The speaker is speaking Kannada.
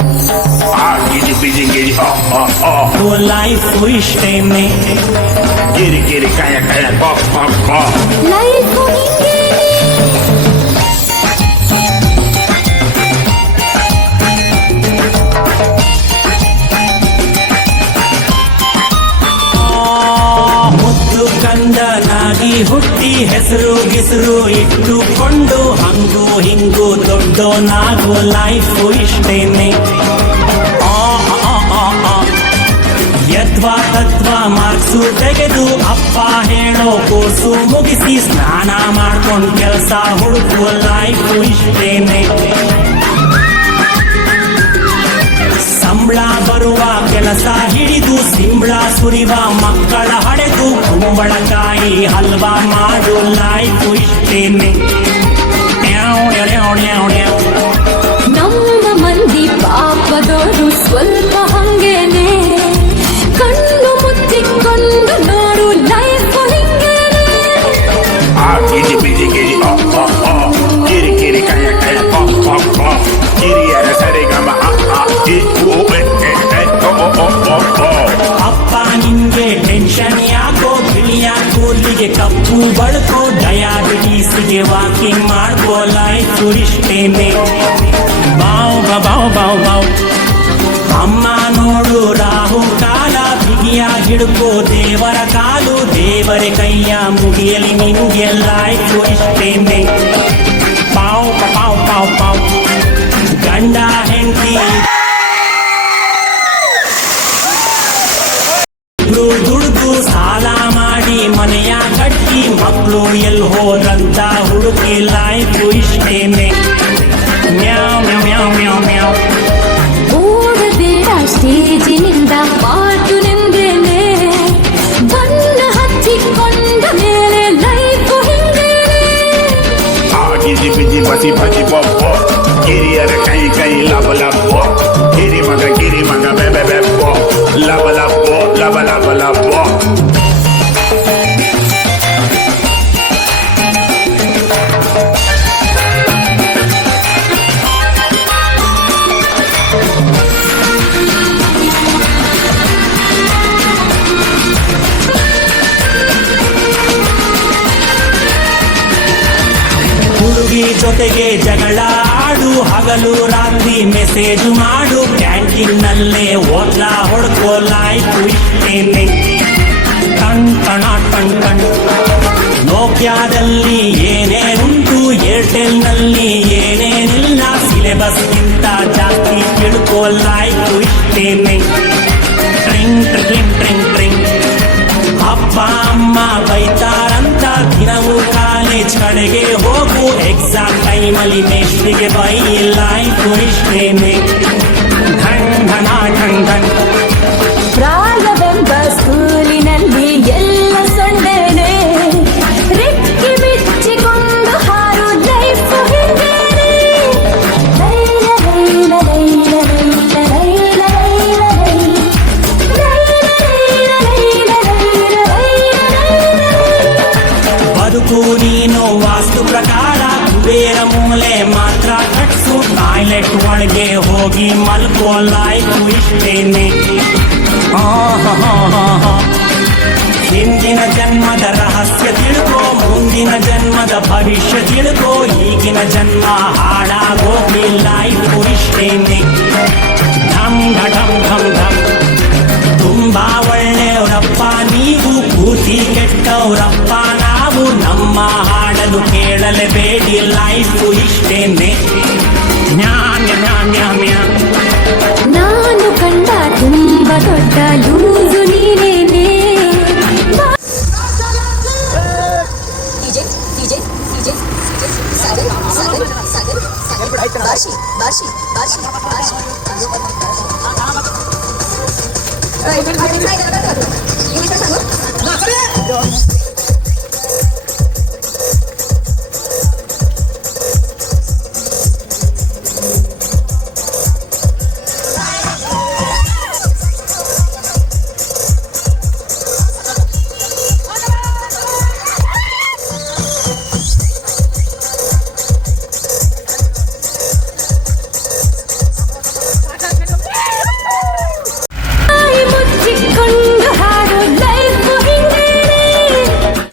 Giddy, busy, giddy, तो लाइफ इष्टे में Giddy, kaya, लाइफ ಮುದ್ದು ಕಂದನಾಗಿ ಹುಟ್ಟಿ ಹೆಸರು ಗಿಸರು ಇಟ್ಟುಕೊಂಡು ಹಂಗು ಹಿಂಗು ದೊಡ್ಡೋನಾಗೋ ಲೈಫ್ ಇಷ್ಟೇನೆ ಯದ್ವಾ ತತ್ವ ಮಾರ್ಕ್ಸು ತೆಗೆದು ಅಪ್ಪ ಹೇಳೋ ಕೋರ್ಸು ಮುಗಿಸಿ ಸ್ನಾನ ಮಾಡ್ಕೊಂಡು ಕೆಲಸ ಹುಡುಕುವ ಲೈಫ್ ಇಷ್ಟೇನೆ ಸಂಬಳ ಬರುವ ಕೆಲಸ ಹಿಡಿದು ಸಿಂಬಳ ಸುರಿವ ಮಕ್ಕಳ ಹಡೆದು ಕುಂಬಳಕಾಯಿ ಹಲ್ವಾ ಮಾಡು ಲೈಫ್ ಇಷ್ಟೇನೆ ನಮ್ಮ ಮಂದಿ ಪಾಪದೋರು ಸ್ವಲ್ಪ ಹಂಗೇನೆ ಕಣ್ಣು ಮುಚ್ಚಿಕೊಂಡು ನೋಡು life ಹಿಂಗೇನೆ Giddy, busy, giddy, Giddy, kaya, Giddy, sarigama, ಅಪ್ಪ ನಿನ್ಗೆ ಟೆನ್ಷನ್ ಯಾಕೋ ಬಿಳಿಯ ಕೂದಲಿಗೆ ಕಪ್ಪು ಬಳ್ಕೋ ಡಯಾಬಿಟೀಸ್ಗೆ ವಾಕಿಂಗ್ ಮಾಡ್ಕೋ ಲೈಫ್ ಇಷ್ಟೇನೆ ಬಾವ್ ಅಮ್ಮ ನೋಡು ರಾಹು ಕಾಲ ಬಿಗಿಯ ಹಿಡ್ಕೋ ದೇವರ ಕಾಲು ದೇವರ ಕೈಯ ಮುಗಿಯಲಿ ನಿನ್ಗೆ ಲೈಫ್ ಇಷ್ಟೇನೆ ಪಾವ್ ಗಂಡ ಹೆಂಡತಿ ದುಡ್ದು ಸಾಲ ಮಾಡಿ ಮನೆಯ ಕಟ್ಟಿ ಮಕ್ಕಳು ಎಲ್ಲಿ ಹೋದ್ರಂತ ಹುಡುಕಿ ಲೈಫ್ ಇಷ್ಟೇನೆ ಮ್ಯಾವ್ ಓಡಬೇಡ ಸ್ಟೇಜಿನಿಂದ ಪಾಟು ನಿಂದೇನೆ ಬಣ್ಣ ಹಚ್ಚಿಕೊಂಡ ಮೇಲೆ life ಹಿಂಗೇನೆ Giddy, busy, basi, Giddy, kaya, lava, Giddy, maga, bebe, lava. ಹುಡುಗಿ ಜೊತೆಗೆ ಜಗಳ ಆಡು ಹಗಲು ರಾತ್ರಿ ಮೆಸೇಜ್ ಮಾಡು ಕ್ಯಾಂಟೀನ್ ನಲ್ಲೇ ಓದ್ಲ ಹೊಡ್ಕೋ ಲೈಫ್ ಇಷ್ಟೇನೆ ಟಣ್ ನೋಕ್ಯಾದಲ್ಲಿ ಏನೇನುಂಟು ಏರ್ಟೆಲ್ ನಲ್ಲಿ ಏನೇನಿಲ್ಲ ಸಿಲೆಬಸ್ ಗಿಂತ ಜಾಸ್ತಿ ತಿಳ್ಕೋ ಲೈಫ್ ಇಷ್ಟೇನೆ ಟ್ರಿಂಗ್ ಅಪ್ಪ ಅಮ್ಮ ಬೈತಾರಂತ ದಿನವೂ ಕಾಲೇಜ್ ಕಡೆಗೆ ಹೋಗು ಎಕ್ಸಾಮ್ ಟೈಮಲ್ಲಿ ಮೇಷ್ಟ್ರಿಗೆ ಬೈ ಲೈಫ್ ಇಷ್ಟೇನೆ ಢಂಗ್ ಪ್ರಾಯವೆಂಬ ಸ್ಕೂಲಿನಲ್ಲಿ ಎಲ್ಲ ಸೊಂಡೇನೆ ರೆಕ್ಕೆ ಬಿಚ್ಚಿಕೊಂಡು ಹಾರು ಲೈಫ್ ಹಿಂಗೇನೆ ಬದುಕು ನೀನು ವಾಸ್ತು ಪ್ರಕಾರ ಕುಬೇರ ಮೂಲೆ ಮಾತ್ರ ಕಟ್ಸು ಟಾಯ್ಲೆಟ್ ಒಳಗೆ ಹೋಗಿ ಮಲ್ಕೋ ಲೈಫ್ ಇಷ್ಟೇನೆ ಹಿಂದಿನ ಜನ್ಮದ ರಹಸ್ಯ ತಿಳ್ಕೋ ಮುಂದಿನ ಜನ್ಮದ ಭವಿಷ್ಯ ತಿಳ್ಕೋ ಈಗಿನ ಜನ್ಮ ಹಾಳಾಗೋಗಿ ಲೈಫ್ ಇಷ್ಟೇನೆ ಢಮ್ ತುಂಬಾ ಒಳ್ಳೆಯವರಪ್ಪ ನೀವು ಕೂತಿ ಕೆಟ್ಟವರಪ್ಪ ನಾವು ನಮ್ಮ ಹಾಡಲು ಕೇಳಲೇಬೇಡಿ ಲೈಫ್ ಇಷ್ಟೇನೆ ನಾನು ಕಂಡ ತುಂಬ ದೊಡ್ಡ ಲೂಸು ನೀನೇನೆ ಬಾರ್ಷಿ